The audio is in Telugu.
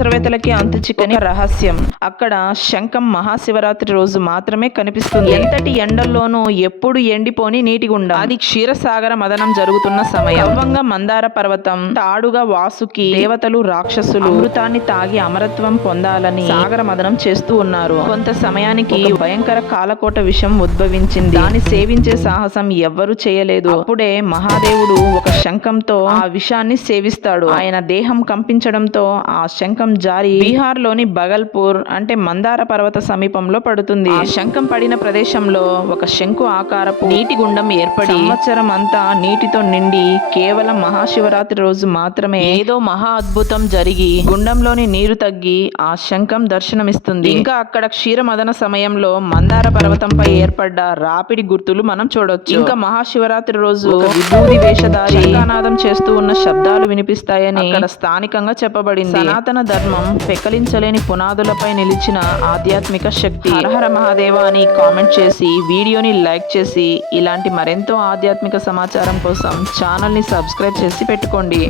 శాస్త్రవేత్తలకి అంతుచిక్కని రహస్యం. అక్కడ శంఖం మహాశివరాత్రి రోజు మాత్రమే కనిపిస్తుంది. ఎంతటి ఎండల్లోనూ ఎప్పుడు ఎండిపోని నీటిగుండం. అది క్షీరసాగర మదనం జరుగుతున్న సమయం. కవ్వంగా మందార పర్వతం, తాడుగా వాసుకి దేవతలు రాక్షసులు అమృతాన్ని తాగి అమరత్వం పొందాలని సాగర మదనం చేస్తూ ఉన్నారు. కొంత సమయానికి భయంకర కాలకోట విషం ఉద్భవించింది. దాన్ని సేవించే సాహసం ఎవ్వరూ చేయలేదు. అప్పుడే మహాదేవుడు ఒక శంఖంతో ఆ విషాన్ని సేవిస్తాడు. ఆయన దేహం కంపించడంతో ఆ శంఖం జారి బీహార్ లోని బగల్పూర్ అంటే మందార పర్వత సమీపంలో పడుతుంది. ఆ శంఖం పడిన ప్రదేశంలో ఒక శంకు ఆకారపు నీటి గుండం ఏర్పడి సంవత్సరం అంతా నీటితో నిండి కేవలం మహాశివరాత్రి రోజు మాత్రమే ఏదో మహా అద్భుతం జరిగి గుండంలోని నీరు తగ్గి ఆ శంఖం దర్శనమిస్తుంది. ఇంకా అక్కడ క్షీరమదన సమయంలో మందార పర్వతంపై ఏర్పడ్డ రాపిడి గుర్తులు మనం చూడొచ్చు. ఇంకా మహాశివరాత్రి రోజు విభూది వేషధారి శంఖానాదం చేస్తూ ఉన్న శబ్దాలు వినిపిస్తాయని అక్కడ స్థానికంగా చెప్పబడింది. సనాతన ధర్మం పెకలించలేని పునాదులపై నిలిచిన ఆధ్యాత్మిక శక్తి. హరహర మహాదేవ అని కామెంట్ చేసి వీడియోని లైక్ చేసి ఇలాంటి మరెంతో ఆధ్యాత్మిక సమాచారం కోసం ఛానల్ ని సబ్స్క్రైబ్ చేసి పెట్టుకోండి.